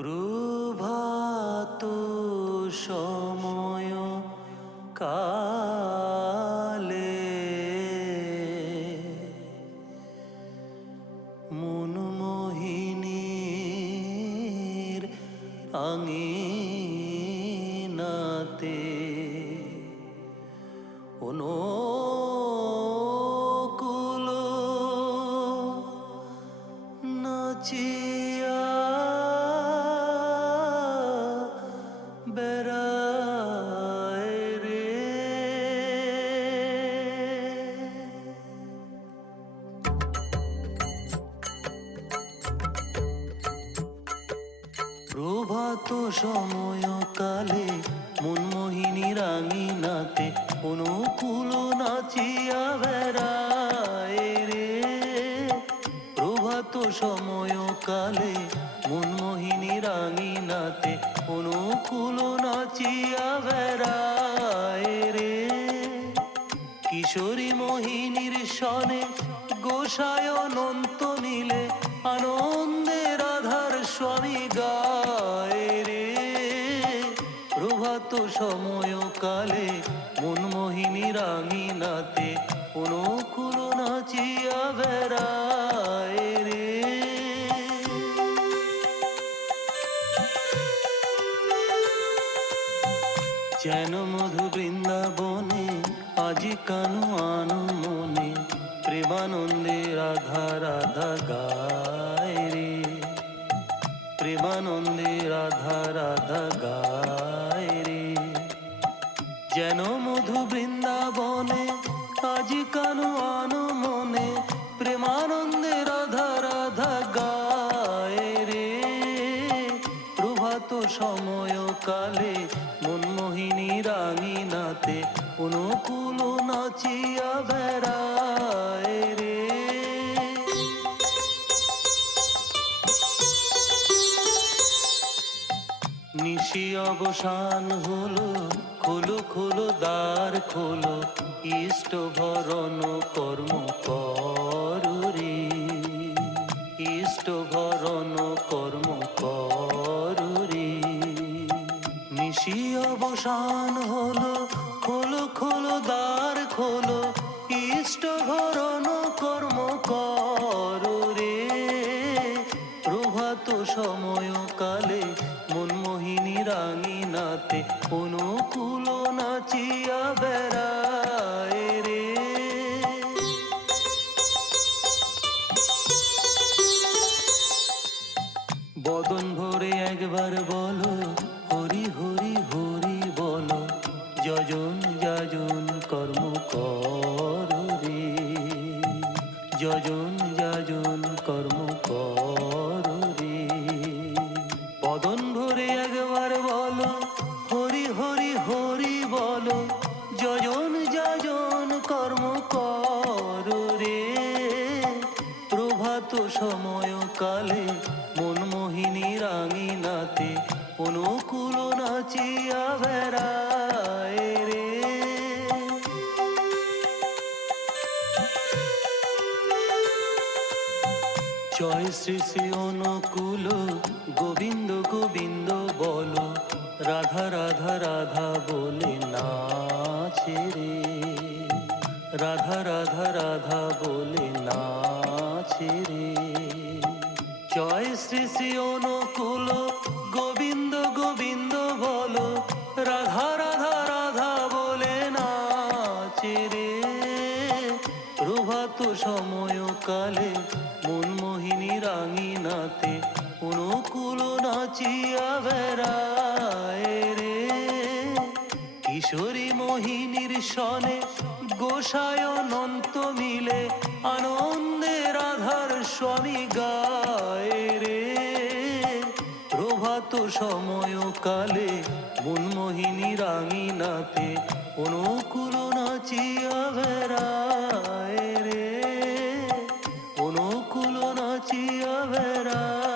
প্রভাত সময় কালে মনমোহিনীর আঙিনাতে অনুকূল নাচিয়া বেড়ায় রে। প্রভাত সময় কালে মনমোহিনীর আঙিনাতে অনুকূল নাচিয়া বেড়ায় রে। প্রভাত সময় কালে মনমোহিনীর আঙিনাতে অনুকূল নাচিয়া বেড়ায় রে। কিশোরী মোহিনীর সনে গোসায় অনন্ত মিলে আনন্দে রাধার স্বামী গায় রে। প্রভাত সময় কালে মনমোহিনীর আঙিনাতে অনুকূল নাচিয়া বেড়ায় রে। যেন মধু বৃন্দাবনে আজি কানু আনু মনে প্রেমানন্দে রাধা রাধা গায় রে। প্রেমানন্দে রাধা রাধা গায় রে। যেন মধু বৃন্দাবনে আজি কানু আনু মনে প্রেমানন্দে রাধা রাধা গায় রে। প্রভাত সময় কালে মনমোহিনীর আঙিনাতে অনুকূল নাচিয়া বেড়ায় রে। নিশি অবসান হলো, খোলো খোলো দ্বার খোলো, ইষ্ট ভরণ কর্ম কর রে। ইষ্ট ভরণ কর্ম কর রে। নিশি অবসান হলো, খোলো খোলো দ্বার খোলো, ইষ্ট ভরণ কর্ম কর রে। প্রভাত সময় কালে মনমোহিনীর আঙিনাতে অনুকূল নাচিয়া বেড়ায় রে। বদন ভরে একবার বলো হরি হরি হরি বলো, যজন যাজন কর্ম কর রে। যজন যাজন কর্ম কর রে। বদন ভরে একবার বলো হরি হরি হরি বলো, যজন যাজন কর্ম কর রে। প্রভাত সময় কালে মনমোহিনীর আঙিনাতে অনুকূল নাচিয়া বেড়ায় রে। জয় শ্রী শ্রী অনুকূল গোবিন্দ গোবিন্দ বলো, রাধা রাধা রাধা বলে নাচে রে। রাধা রাধা রাধা বলে নাচে রে। জয় শ্রী শ্রী অনুকূল গোবিন্দ গোবিন্দ বলো, রাধা রাধা রাধা বলে নাচে রে। প্রভাত সময় কালে মনমোহিনীর আঙিনাতে অনুকূল নাচিয়া বেড়ায় রে। কিশোরী মোহিনীর সনে গোসায় অনন্ত মিলে আনন্দে রাধার স্বামী গায় রে। প্রভাত সময় কালে মনমোহিনীর আঙিনাতে অনুকূল নাচিয়া বেড়ায় রে। অনুকূল নাচিয়া বেড়ায়।